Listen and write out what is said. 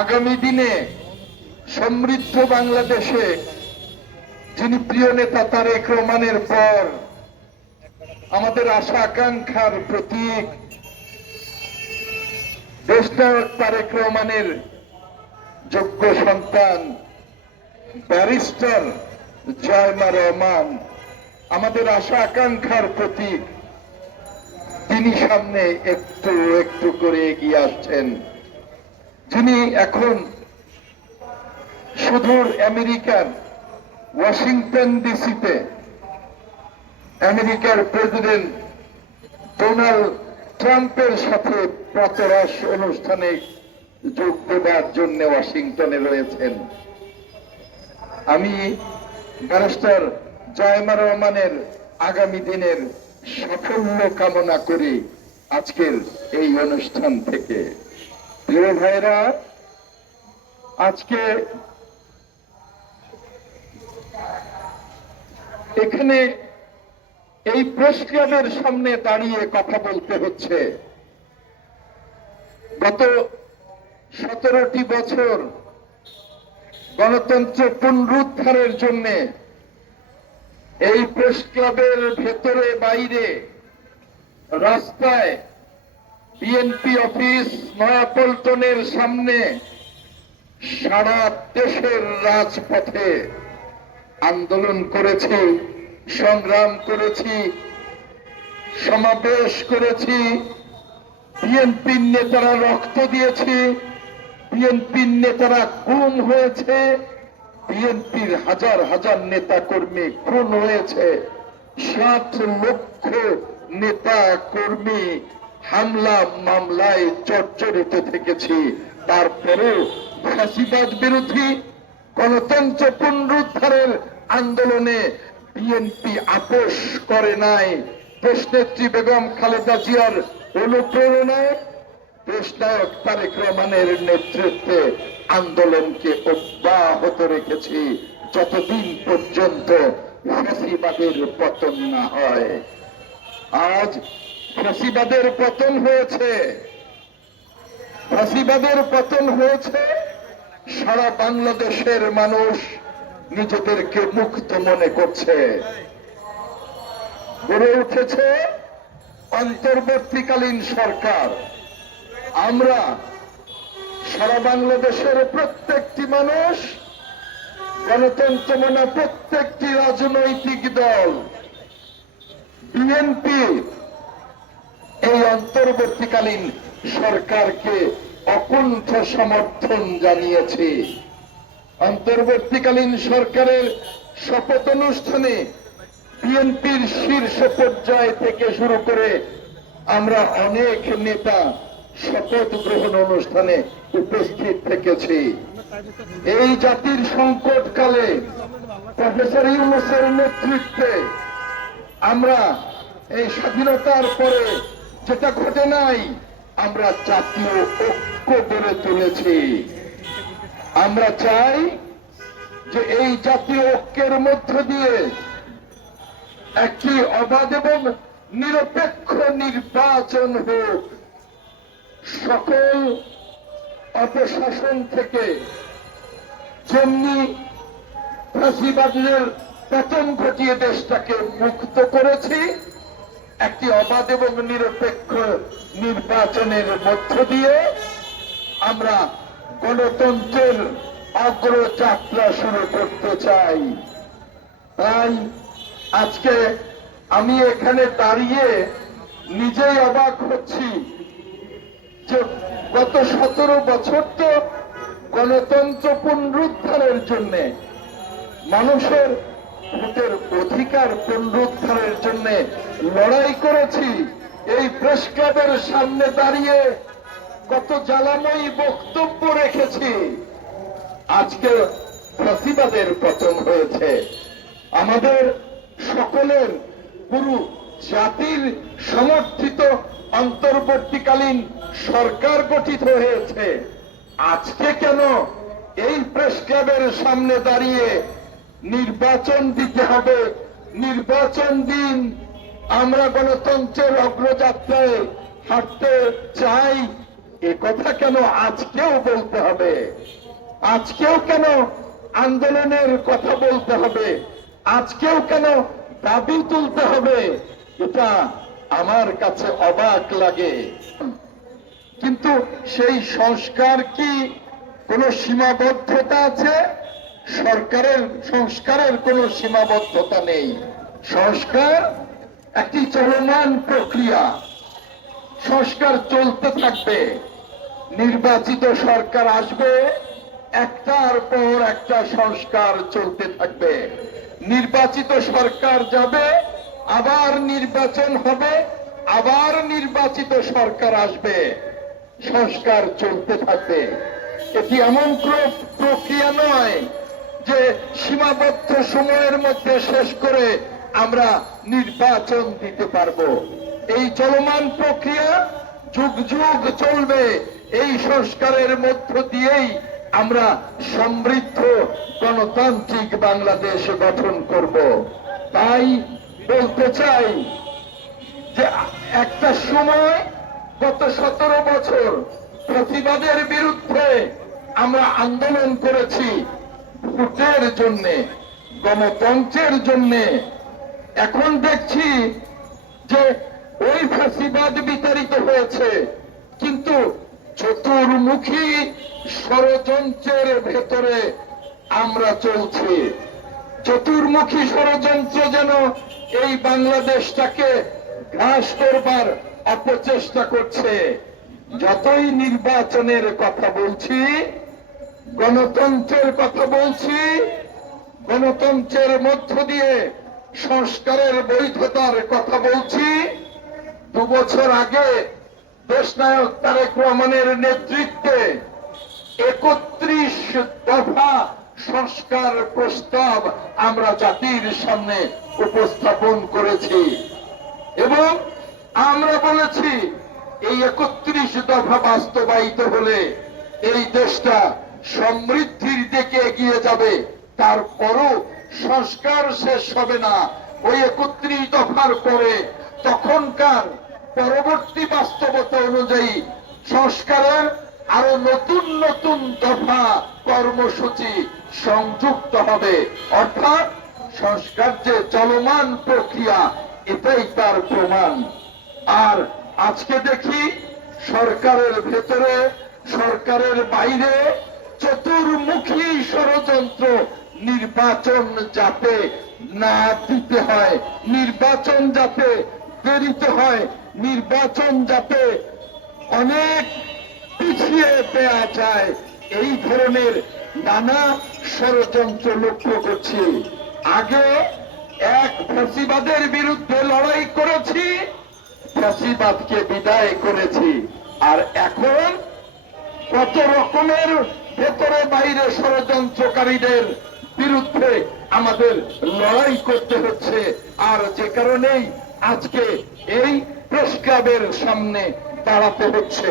আগামী দিনে সমৃদ্ধ বাংলাদেশে যিনি প্রিয় নেতা তারেক রহমানের পর আমাদের আশা আকাঙ্ক্ষার প্রতীক, দেশনায়ক তারেক রহমানের যোগ্য সন্তান, ব্যারিস্টার জয়মা রহমান, আমাদের আশা আকাঙ্ক্ষার প্রতীক, তিনি সামনে একটু একটু করে এগিয়ে আসছেন। যিনি এখন সুদূর আমেরিকার ওয়াশিংটন ডিসিতে আমেরিকার প্রেসিডেন্ট ডোনাল্ড ট্রাম্পের সাথে প্রাতরাস অনুষ্ঠানে যোগ দেবার জন্য ওয়াশিংটনে রয়েছেন। আমি ব্যারিস্টার জয়মা রহমানের আগামী দিনের সাফল্য কামনা করি আজকের এই অনুষ্ঠান থেকে প্রিয় ভাইরা, আজকে এখানে এই প্রেস ক্লাবের সামনে দাঁড়িয়ে কথা বলতে হচ্ছে। গত সতেরোটি বছর গণতন্ত্র পুনরুদ্ধারের জন্য এই প্রেস ক্লাবের ভেতরে বাইরে রাস্তায় বিএনপি অফিস নয়াপল্টনের সামনে সারা দেশের রাজপথে আন্দোলন করেছি, সংগ্রাম করেছি, সমাবেশ করেছি বিএনপির নেতারা রক্ত দিয়েছি বিএনপির নেতারা খুন হয়েছে বিএনপির হাজার হাজার নেতা কর্মী খুন হয়েছে ষাট লক্ষ নেতা কর্মী হামলা, মামলায় জর্জরিত থেকেছি। তারপরেও ফাঁসিবাদ বিরোধী গণতন্ত্র পুনরুদ্ধারের আন্দোলনে বিএনপি আপোষ করে নাই। দেশনেত্রী বেগম খালেদা জিয়ার অনুপ্রেরণায় দেশনায়ক তারেক রহমানের নেতৃত্বে আন্দোলনকে অব্যাহত রেখেছি। যতদিন পর্যন্ত ফাঁসিবাদের পতন না হয়। আজ ফাঁসিবাদের পতন হয়েছে। ফাঁসিবাদের পতন হয়েছে, সারা বাংলাদেশের মানুষ নিজেদেরকে মুক্ত মনে করছে। গড়ে উঠেছে অন্তর্বর্তীকালীন সরকার। আমরা সারা বাংলাদেশের প্রত্যেকটি মানুষ, গণতন্ত্র মনে প্রত্যেকটি রাজনৈতিক দল, বিএনপি এই অন্তর্বর্তীকালীন সরকারকে অকুণ্ঠ সমর্থন জানিয়েছে। অন্তর্বর্তীকালীন সরকারের শপথ অনুষ্ঠানে বিএনপির শীর্ষ পর্যায় থেকে শুরু করে আমরা অনেক নেতা শপথ গ্রহণ অনুষ্ঠানে উপস্থিত থেকেছি। এই জাতির সংকটকালে প্রফেসর ইউনুসের নেতৃত্বে আমরা এই স্বাধীনতার পরে যেটা ঘটে নাই। আমরা জাতীয় ঐক্য গড়ে তুলেছি। আমরা চাই যে এই জাতীয় ঐক্যের মধ্য দিয়ে একটি অবাধ এবং নিরপেক্ষ নির্বাচন হোক। সকল অপশাসন থেকে যেমনি ফাঁসিবাদীদের পতন ঘটিয়ে দেশটাকে মুক্ত করেছি একটি অবাধ এবং নিরপেক্ষ নির্বাচনের মধ্য দিয়ে আমরা গণতন্ত্রের অগ্রযাত্রা শুরু করতে চাই। তাই আজকে আমি এখানে দাঁড়িয়ে নিজেই অবাক হচ্ছি যে গত সতেরো বছর তো গণতন্ত্র পুনরুদ্ধারের জন্য মানুষের ভোটের অধিকার পুনরুদ্ধারের জন্য লড়াই করেছি। এই প্রেস ক্লাবের সামনে দাঁড়িয়ে কত জ্বালাময়ী বক্তব্য রেখেছি। আজকে ফাঁসিবাদের পতন হয়েছে। আমাদের সকলের পুরো জাতির সমর্থিত অন্তর্বর্তীকালীন সরকার গঠিত হয়েছে। আজকে কেন এই প্রেস ক্লাবের সামনে দাঁড়িয়ে নির্বাচন দিতে হবে। নির্বাচন দিন আমরা গণতন্ত্রের অগ্রযাত্রায় হাঁটতে চাই। এ কথা কেন আজকেও বলতে হবে? আজকেও কেন আন্দোলনের কথা বলতে হবে? আজকেও কেন দাবি তুলতে হবে? এটা আমার কাছে অবাক লাগে। কিন্তু সেই সংস্কার কি কোনো সীমাবদ্ধতা আছে? সরকারের সংস্কারের কোনো সীমাবদ্ধতা নেই। সংস্কার একটি চলমান প্রক্রিয়া। সংস্কার চলতে থাকবে। নির্বাচিত সরকার আসবে, একটার পর একটা সংস্কার চলতে থাকবে। নির্বাচিত সরকার যাবে, আবার নির্বাচন হবে, আবার নির্বাচিত সরকার আসবে। সংস্কার চলতে থাকবে। এটি এমন প্র- প্রক্রিয়া নয় যে সীমাবদ্ধ সময়ের মধ্যে শেষ করে আমরা নির্বাচন দিতে পারব। এই চলমান প্রক্রিয়া যুগ যুগ চলবে। এই সংস্কারের মধ্য দিয়েই আমরা সমৃদ্ধ গণতান্ত্রিক বাংলাদেশ গঠন করব। তাই বলতে চাই যে একটা সময় গত সতেরো বছর প্রতিবাদের বিরুদ্ধে আমরা আন্দোলন করেছি। ভোটের জন্যে, গণতন্ত্রের জন্যে। এখন দেখছি যে ওই ফাঁসিবাদ বিতাড়িত হয়েছে, কিন্তু চতুর্মুখী ষড়যন্ত্রের ভেতরে আমরা চলছি। চতুর্মুখী ষড়যন্ত্র যেন এই বাংলাদেশটাকে গ্রাস করবার অপচেষ্টা করছে। যতই নির্বাচনের কথা বলছি গণতন্ত্রের কথা বলছি। গণতন্ত্রের মধ্য দিয়ে সংস্কারের বৈধতার কথা বলছি। দু বছর আগে দেশনায়ক তারেক রহমানের নেতৃত্বে একত্রিশ দফা সংস্কার প্রস্তাব আমরা জাতির সামনে উপস্থাপন করেছি। এবং আমরা বলেছি, এই একত্রিশ দফা বাস্তবায়িত হলে এই দেশটা সমৃদ্ধির দিকে এগিয়ে যাবে। তারপরও সংস্কার শেষ হবে না। ওই একত্রিশ দফার পরে তখনকার পরবর্তী বাস্তবতা অনুযায়ী সংস্কারের আরও নতুন নতুন দফা কর্মসূচি সংযুক্ত হবে। অর্থাৎ সংস্কার যে চলমান প্রক্রিয়া, এটাই তার প্রমাণ। আর আজকে দেখি সরকারের ভেতরে, সরকারের বাইরে চতুর্মুখী ষড়যন্ত্র নির্বাচন যাতে না দিতে হয়, নির্বাচন যাতে দেরিতে হয়, নির্বাচন যাতে অনেক পিছিয়ে দেয়া যায়, এই ধরনের নানা ষড়যন্ত্র লক্ষ্য করছি। আগে এক ফ্যাসিবাদের বিরুদ্ধে লড়াই করেছি, ফ্যাসিবাদকে বিদায় করেছি, আর এখন কত রকমের ভেতরে বাইরে ষড়যন্ত্রকারীদের বিরুদ্ধে আমাদের লড়াই করতে হচ্ছে। আর যে কারণেই আজকে এই প্রেস ক্লাবের সামনে দাঁড়াতে হচ্ছে।